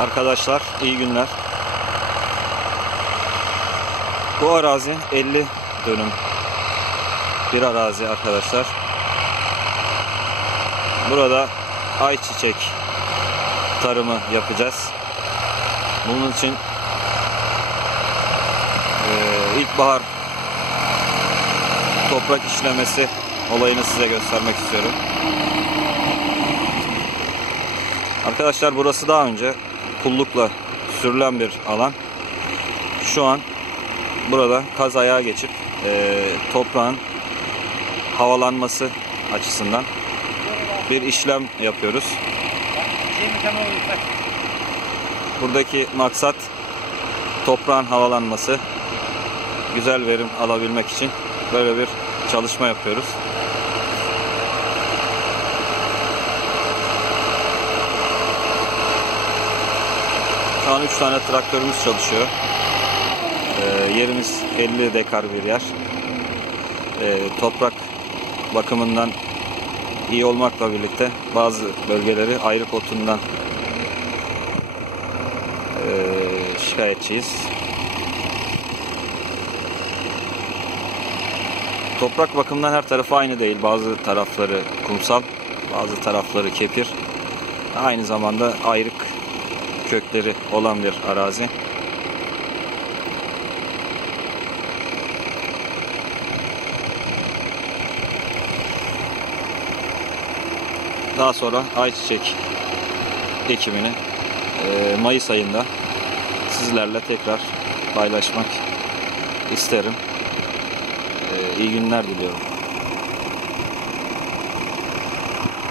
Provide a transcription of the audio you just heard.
Arkadaşlar iyi günler. Bu arazi 50 dönüm bir arazi arkadaşlar. Burada ayçiçek tarımı yapacağız. Bunun için eee, ilkbahar toprak işlemesi olayını size göstermek istiyorum. Arkadaşlar burası daha önce pullukla sürülen bir alan. Şu an burada kaz ayağı geçip eee, toprağın havalanması açısından bir işlem yapıyoruz. Buradaki maksat toprağın havalanması, güzel verim alabilmek için böyle bir çalışma yapıyoruz. An 3 tane traktörümüz çalışıyor. Ee, yerimiz 50 dekar bir yer. Ee, toprak bakımından iyi olmakla birlikte bazı bölgeleri ayrık otundan eee, şikayetçiyiz. Toprak bakımından her tarafı aynı değil. Bazı tarafları kumsal, bazı tarafları kepir. Aynı zamanda ayrık kökleri olan bir arazi. Daha sonra ayçiçek ekimini eee, Mayıs ayında sizlerle tekrar paylaşmak isterim. Eee, İyi günler diliyorum.